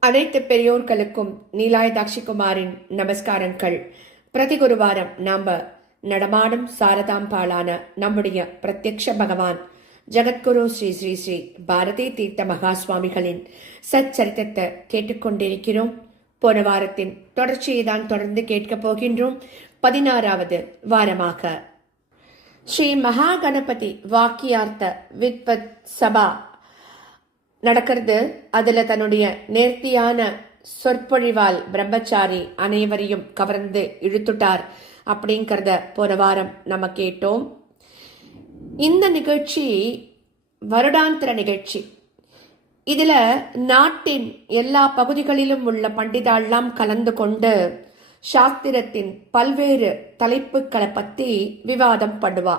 அனைத்து பெரியோர்களுக்கும் நீலாய் தாக்ஷிகுமாரின் நமஸ்காரங்கள். பிரதி குருவாரம் நாம நடமாடும் சாரதாம்பாளான நம்முடைய பிரத்யக்ஷ பகவான் ஜெகத்குரு ஸ்ரீ ஸ்ரீ ஸ்ரீ பாரதி தீர்த்த மகா சுவாமிகளின் சச்சரித்தத்தை கேட்டுக்கொண்டிருக்கிறோம். போன வாரத்தின் தொடர்ச்சியை தான் தொடர்ந்து கேட்கப் போகின்றோம். பதினாறாவது வாரமாக. ஸ்ரீ மகா கணபதி வாக்கியார்த்த வித்பத் சபா நடக்கிறது. அதுல தன்னுடைய நேர்த்தியான சொற்பொழிவால் பிரம்மச்சாரி அனைவரையும் கவர்ந்து இழுத்துட்டார் அப்படிங்கிறத போன வாரம் நம்ம கேட்டோம். இந்த நிகழ்ச்சி வருடாந்திர நிகழ்ச்சி. இதில் நாட்டின் எல்லா பகுதிகளிலும் உள்ள பண்டிதாள்லாம் கலந்து கொண்டு சாஸ்திரத்தின் பல்வேறு தலைப்புகளை பற்றி விவாதம் பண்ணுவா.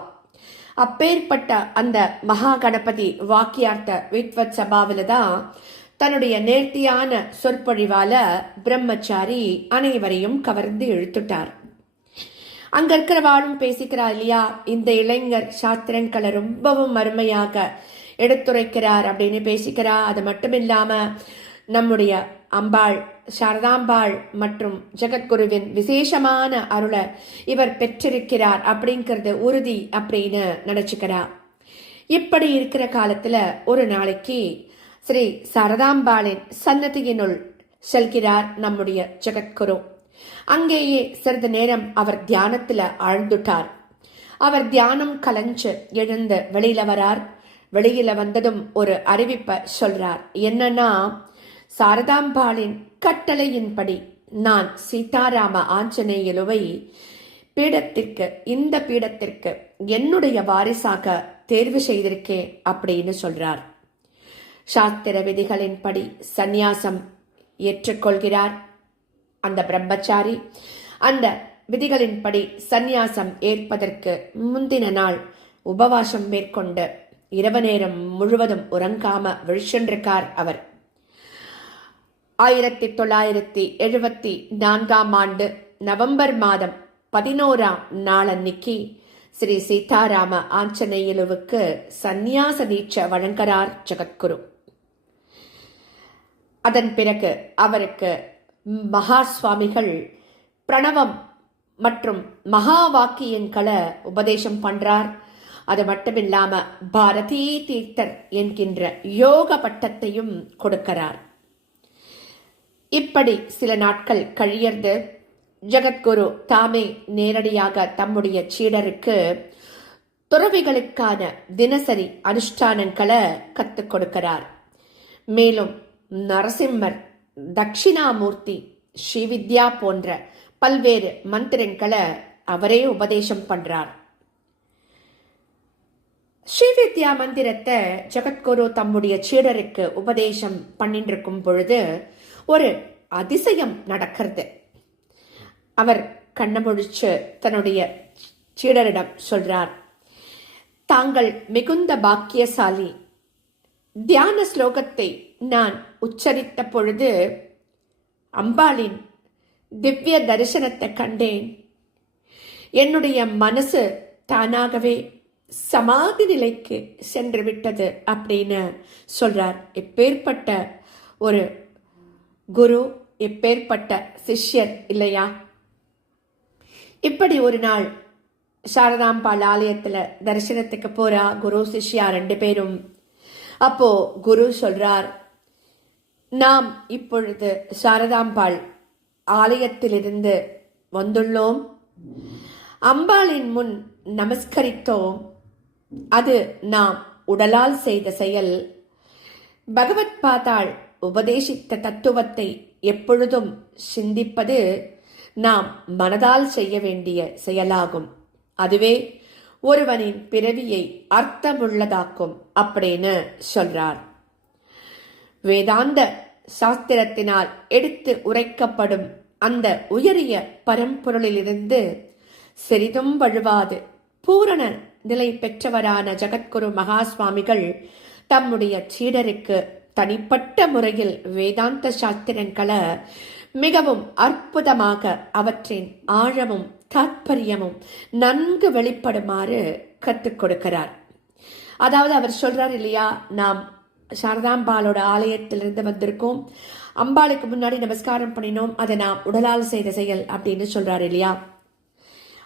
அப்பேற்பட்ட அந்த மகா கணபதி வாக்கியார்த்த வித்வத் சபாவில தான் தன்னுடைய நேர்த்தியான சொற்பொழிவால பிரம்மச்சாரி அனைவரையும் கவர்ந்து இழுத்துட்டார். அங்க இருக்கிறவாளும் பேசிக்கிறா இல்லையா இந்த இளைஞர் சாஸ்திரங்களை ரொம்பவும் அருமையாக எடுத்துரைக்கிறார் அப்படின்னு பேசிக்கிறா. அது மட்டும் இல்லாம நம்முடைய அம்பாள் சாரதாம்பாள் மற்றும் ஜெகத்குருவின் விசேஷமான அருளை இவர் பெற்றிருக்கிறார் அப்படிங்கிறது உறுதி அப்படின்னு நினைச்சுக்கிறா. இப்படி இருக்கிற காலத்துல ஒரு நாளைக்கு ஸ்ரீ சாரதாம்பாளின் சன்னதியினுள் செல்கிறார் நம்முடைய ஜெகத்குரு. அங்கேயே சிறிது நேரம் அவர் தியானத்துல ஆழ்ந்துட்டார். அவர் தியானம் கலைஞ்சு எழுந்து வெளியில வரார். வெளியில வந்ததும் ஒரு அறிவிப்பை சொல்றார். என்னன்னா சாரதாம்பாளின் கட்டளையின்படி நான் சீதாராம ஆஞ்சநேயலுவை பீடத்திற்கு இந்த பீடத்திற்கு என்னுடைய வாரிசாக தேர்வு செய்திருக்கேன் அப்படின்னு சொல்றார். சாஸ்திர விதிகளின்படி சந்நியாசம் ஏற்றுக்கொள்கிறார். அந்த பிரம்மச்சாரி அந்த விதிகளின்படி சந்நியாசம் ஏற்பதற்கு முந்தின நாள் உபவாசம் மேற்கொண்டு இரவு நேரம் முழுவதும் உறங்காம விழிச்சென்றிருக்கார் அவர். ஆயிரத்தி தொள்ளாயிரத்தி எழுபத்தி நான்காம் ஆண்டு நவம்பர் மாதம் பதினோராம் நாளன்னைக்கு ஸ்ரீ சீதாராம ஆஞ்சநேயலுவுக்கு சந்நியாச தீட்சை வழங்குகிறார் ஜெகத்குரு. அதன் பிறகு அவருக்கு மகா சுவாமிகள் பிரணவம் மற்றும் மகா வாக்கியங்களை உபதேசம் பண்றார். அது மட்டும் இல்லாம பாரதி தீர்த்தர் என்கின்ற யோக பட்டத்தையும் கொடுக்கிறார். இப்படி சில நாட்கள் கழியர்ந்து ஜெகத்குரு தாமே நேரடியாக தம்முடைய சீடருக்கு துறவிகளுக்கான தினசரி அனுஷ்டானங்களை கற்றுக் கொடுக்கிறார். மேலும் நரசிம்மர் தட்சிணாமூர்த்தி ஸ்ரீவித்யா போன்ற பல்வேறு மந்திரங்களை அவரே உபதேசம் பண்றார். ஸ்ரீவித்யா மந்திரத்தை ஜெகத்குரு தம்முடைய சீடருக்கு உபதேசம் பண்ணிட்டு இருக்கும் பொழுது ஒரு அதிசயம் நடக்கிறது. அவர் கண்ணமுழிச்சு தன்னுடைய சீடரிடம் சொல்றார் தாங்கள் மிகுந்த பாக்கியசாலி. தியான ஸ்லோகத்தை நான் உச்சரித்த பொழுது அம்பாளின் திவ்ய தரிசனத்தை கண்டேன். என்னுடைய மனசு தானாகவே சமாதி நிலைக்கு சென்று விட்டது அப்படின்னு சொல்றார். எப்பேற்பட்ட ஒரு குரு எப்பேற்பட்ட சிஷ்யர் இல்லையா? இப்படி ஒரு நாள் சாரதாம்பாள் ஆலயத்தில் தரிசனத்துக்கு போறா குரு சிஷ்யா ரெண்டு பேரும். அப்போ குரு சொல்றார் நாம் இப்பொழுது சாரதாம்பாள் ஆலயத்திலிருந்து வந்துள்ளோம். அம்பாளின் முன் நமஸ்கரித்தோம். அது நாம் உடலால் செய்த செயல். பகவத் பாதாள் உபதேசித்த தத்துவத்தை எப்பொழுதும் சிந்திப்பது நாம் மனதால் செய்ய வேண்டிய செயலாகும். அதுவே ஒருவனின் பிறவியை அர்த்தமுள்ளதாக்கும் அப்படின்னு சொல்றார். வேதாந்த சாஸ்திரத்தினால் எடுத்து உரைக்கப்படும் அந்த உயரிய பரம்பொருளிலிருந்து சிறிதும் வழுவாது. பூரண நிலை பெற்றவரான ஜகத்குரு மகாஸ்வாமிகள் தம்முடைய சீடருக்கு தனிப்பட்ட முறையில் வேதாந்த சாஸ்திரங்களை மிகவும் அற்புதமாக அவற்றின் ஆழமும் தாத்பரியமும் நன்கு வெளிப்படுமாறு கற்றுக் கொடுக்கிறார். அதாவது அவர் சொல்றார் இல்லையா நாம் சாரதாம்பாளோட ஆலயத்திலிருந்து வந்திருக்கோம். அம்பாளுக்கு முன்னாடி நமஸ்காரம் பண்ணினோம். அதை நாம் உடலால் செய்த செயல் அப்படின்னு சொல்றாரு இல்லையா.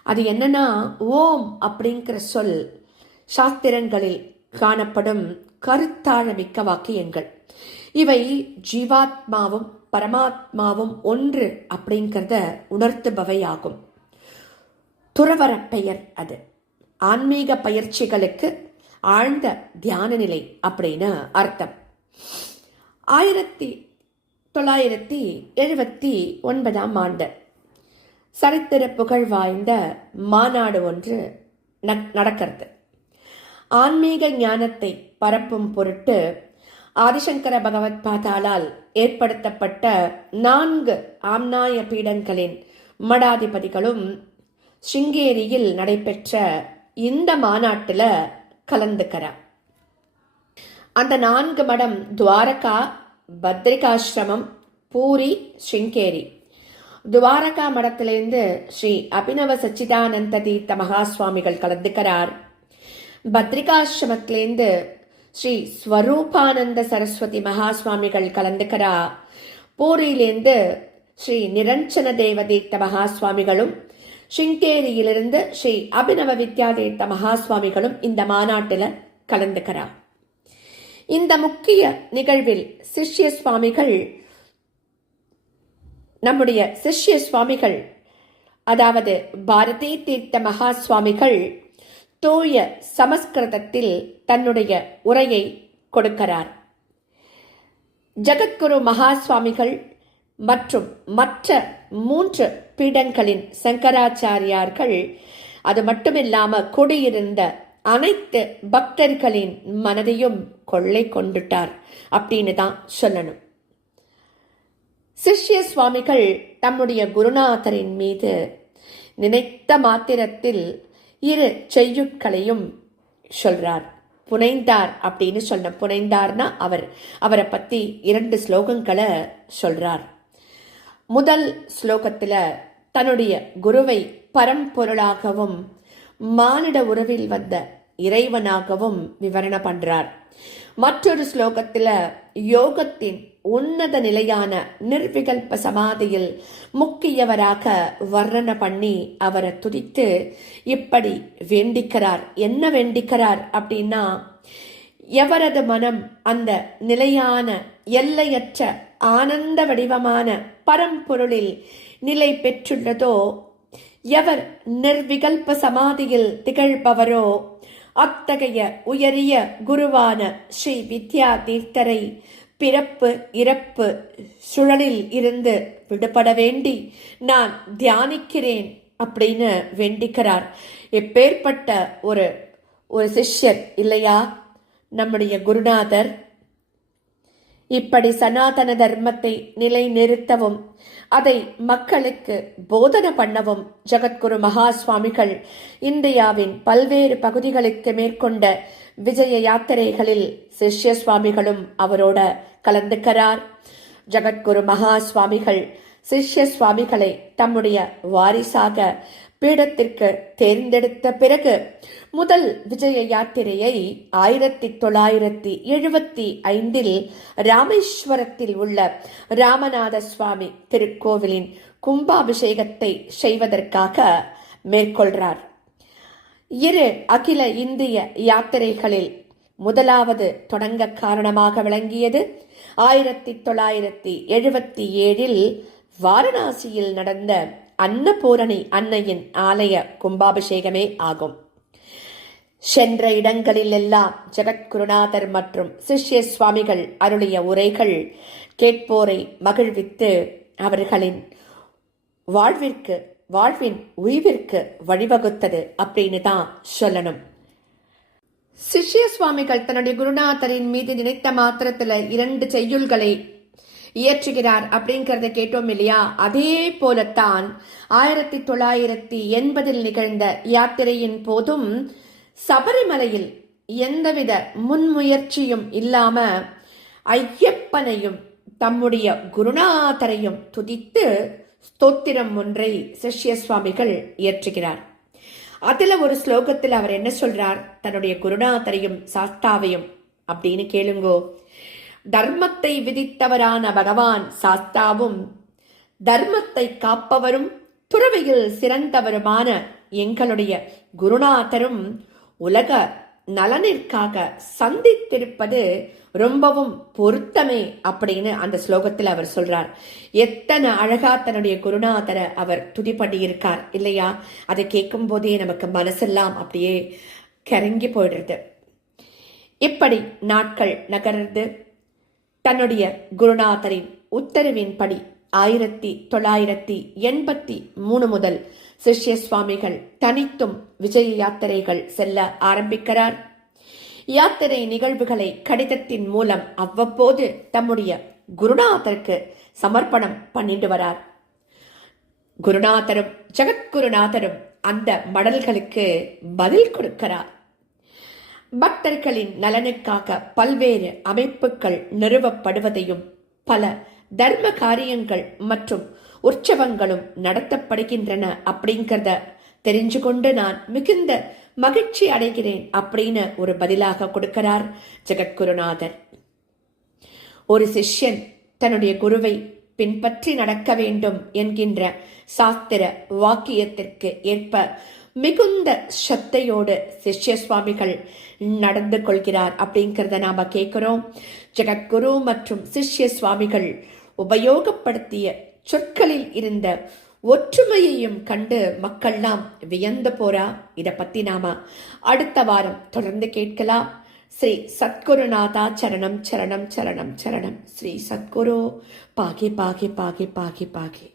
அது என்னன்னா ஓம் அப்படிங்கிற சொல் சாஸ்திரங்களில் காணப்படும் கருத்தாழமிக்க வாக்கியங்கள். இவை ஜீவாத்மாவும் பரமாத்மாவும் ஒன்று அப்படிங்கிறத உணர்த்துபவையாகும். துறவர பெயர் அது. ஆன்மீக பயிற்சிகளுக்கு ஆழ்ந்த தியான நிலை அப்படின்னு அர்த்தம். ஆயிரத்தி தொள்ளாயிரத்தி எழுபத்தி ஒன்பதாம் ஆண்டு சரித்திர புகழ் வாய்ந்த மாநாடு ஒன்று நடக்கிறது. ஆன்மீக ஞானத்தை பரப்பும் பொருட்டு ஆதிசங்கர பகவத் பாதாளால் ஏற்படுத்தப்பட்ட நான்கு ஆம்நாய பீடங்களின் மடாதிபதிகளும் சிங்கேரியில் நடைபெற்ற இந்த மாநாட்டில் கலந்துக்கிறார் அந்த நான்கு மடம் துவாரகா பத்ரிகாசிரமம் பூரி ஸ்ருங்கேரி துவாரகா மடத்திலிருந்து ஸ்ரீ அபினவ சச்சிதானந்த தீர்த்த மகா சுவாமிகள் கலந்துக்கிறார் பத்ரிகாசிரமத்திலேருந்து ஸ்ரீ ஸ்வரூபானந்த சரஸ்வதி மகாஸ்வாமிகள் கலந்துக்கிறா பூரியிலேருந்து ஸ்ரீ நிரஞ்சன தேவ தீர்த்த மகா ஸ்ரீ அபினவ வித்யாதீர்த்த மகாஸ்வாமிகளும் இந்த மாநாட்டில் கலந்துக்கிறா இந்த முக்கிய நிகழ்வில் சிஷ்ய சுவாமிகள் நம்முடைய சிஷ்ய சுவாமிகள் அதாவது பாரதி தீர்த்த மகா சுவாமிகள் தூய சமஸ்கிருதத்தில் தன்னுடைய உரையை கொடுக்கிறார். ஜகத்குரு மகா சுவாமிகள் மற்றும் மற்ற மூன்று பீடங்களின் சங்கராச்சாரியார்கள் அது மட்டுமில்லாம கூடியிருந்த அனைத்து பக்தர்களின் மனதையும் கொள்ளை கொண்டுட்டார் அப்படின்னு தான் சொல்லணும். சிஷ்ய சுவாமிகள் தம்முடைய குருநாதரின் மீது நினைத்த மாத்திரத்தில் இரு செய்யுட்களையும் சொல்றார். புனைந்தார் அப்படின்னு சொன்ன புனைந்தார்னா அவர். அவரை பத்தி இரண்டு ஸ்லோகங்களை சொல்றார். முதல் ஸ்லோகத்துல தன்னுடைய குருவை பரம்பொருளாகவும் மானிட உறவில் வந்த இறைவனாகவும் விவரணை பண்றார். மற்றொரு ஸ்லோகத்தில் யோகத்தின் உன்னத நிலையான நிர்விகல்ப சமாதியில் முக்கியவராக வர்ணனை பண்ணி அவரை துதித்து இப்படி வேண்டிக்கிறார். என்ன வேண்டிக்கிறார் அப்படின்னா எவரது மனம் அந்த நிலையான எல்லையற்ற ஆனந்த வடிவமான பரம்பொருளில் நிலை பெற்றுள்ளதோ எவர் நிர்விகல்ப சமாதியில் திகழ்பவரோ அத்தகைய உயரிய குருவான ஸ்ரீ வித்யா தீர்த்தரை பிறப்பு இறப்பு சுழலில் இருந்து விடுபட வேண்டி நான் தியானிக்கிறேன் அப்படின்னு வேண்டிக்கிறார். எப்பேற்பட்ட ஒரு ஒரு சிஷ்யர் இல்லையா? நம்முடைய குருநாதர் இப்படி சனாதன தர்மத்தை நிலைநிறுத்தவும் அதை மக்களுக்கு போதனை பண்ணவும் ஜகத்குரு மகா சுவாமிகள் இந்தியாவின் பல்வேறு பகுதிகளுக்கு மேற்கொண்ட விஜய யாத்திரைகளில் சிஷ்ய சுவாமிகளும் அவரோட கலந்துக்கிறார். ஜகத்குரு மகா சுவாமிகள் சிஷ்ய சுவாமிகளை தம்முடைய வாரிசாக பீடத்திற்கு தேர்ந்தெடுத்த பிறகு முதல் விஜய யாத்திரையை ஆயிரத்தி தொள்ளாயிரத்தி எழுபத்தி ஐந்தில் ராமேஸ்வரத்தில் உள்ள ராமநாத சுவாமி திருக்கோவிலின் கும்பாபிஷேகத்தை செய்வதற்காக மேற்கொள்றார். இரு அகில இந்திய யாத்திரைகளில் முதலாவது தொடங்க காரணமாக விளங்கியது. ஆயிரத்தி தொள்ளாயிரத்தி எழுபத்தி ஏழில் வாரணாசியில் நடந்த அன்னபூரணி அன்னையின் ஆலய கும்பாபிஷேகமே ஆகும். சென்ற இடங்களிலெல்லாம் ஜெகத்குருநாதர் மற்றும் சிஷ்ய சுவாமிகள் அருளிய உரைகள் கேட்போரை மகிழ்வித்து அவர்களின் வாழ்விற்கு வாழ்வின் உய்விற்கு வழிவகுத்தது அப்படின்னு தான் சொல்லணும். சிஷ்ய சுவாமிகள் தன்னுடைய குருநாதரின் மீது நினைத்த மாத்திரத்துல இரண்டு செய்யுள்களை இயற்றுகிறார் அப்படிங்கிறத கேட்டோம் இல்லையா? அதே போலத்தான் ஆயிரத்தி தொள்ளாயிரத்தி எண்பதில் நிகழ்ந்த யாத்திரையின் போதும் சபரிமலையில் எந்தவித முன்முயற்சியும் இல்லாம ஐயப்பனையும் தம்முடைய குருநாதரையும் துதித்து ஸ்தோத்திரம் ஒன்றை சிஷ்ய சுவாமிகள் இயற்றுகிறார். அதுல ஒரு ஸ்லோகத்தில் அவர் என்ன சொல்றார்? தன்னுடைய குருநாதரையும் சாஸ்தாவையும் அப்படின்னு கேளுங்கோ. தர்மத்தை விதித்தவரான பகவான் சாஸ்தாவும் தர்மத்தை காப்பவரும் துறவியில் சிறந்தவருமான எங்களுடைய குருநாதரும் உலக நலனிற்காக சந்தித்திருப்பது ரொம்பவும் பொருத்தமே அப்படின்னு அந்த ஸ்லோகத்தில் அவர் சொல்றார். எத்தனை அழகா தன்னுடைய குருநாதரை அவர் துதிப்படி இருக்கார் இல்லையா? அதை கேட்கும் போதே நமக்கு மனசெல்லாம் அப்படியே கரங்கி போயிடுறது இப்படி நாட்கள் நகர்ந்து தன்னுடைய குருநாதரின் உத்தரவின்படி ஆயிரத்தி தொள்ளாயிரத்தி எண்பத்தி மூணு முதல் சிஷ்ய சுவாமிகள் தனித்தும் விஜய யாத்திரைகள் செல்ல ஆரம்பிக்கிறார். யாத்திரை நிகழ்வுகளை கடிதத்தின் மூலம் அவ்வப்போது தம்முடைய குருநாதருக்கு சமர்ப்பணம் பண்ணிட்டு வரார். குருநாதரும் ஜெகத்குருநாதரும் அந்த மடல்களுக்கு பதில் கொடுக்கிறார். பக்தர்களின் நலனுக்காக பல்வேறு அமைப்புகள் நிறுவப்படுவதையும் பல தர்ம காரியங்கள் மற்றும் உற்சவங்களும் நடத்தப்படுகின்றன அப்படிங்கிறத தெரிஞ்சு கொண்டு நான் மிகுந்த மகிழ்ச்சி அடைகிறேன் அப்படின்னு ஒரு பதிலாக கொடுக்கிறார் ஜெகத்குருநாதர். ஒரு சிஷ்யன் தன்னுடைய குருவை பின்பற்றி நடக்க வேண்டும் என்கின்ற சாஸ்திர வாக்கியத்திற்கு ஏற்ப மிகுந்த சத்தையோடு சிஷ்ய சுவாமிகள் நடந்து கொள்கிறார் அப்படிங்கிறத நாம கேட்கிறோம் ஜெகத்குரு மற்றும் சிஷ்ய சுவாமிகள் உபயோகப்படுத்திய சொற்களில் இருந்த ஒற்றுமையையும் கண்டு மக்கள்லாம் வியந்து போறா. இத பத்தி நாம அடுத்த வாரம் தொடர்ந்து கேட்கலாம். ஸ்ரீ சத்குருநாதா சரணம் சரணம் சரணம் சரணம். ஸ்ரீ சத்குரு. பாகி பாகி பாகி பாகி பாகி.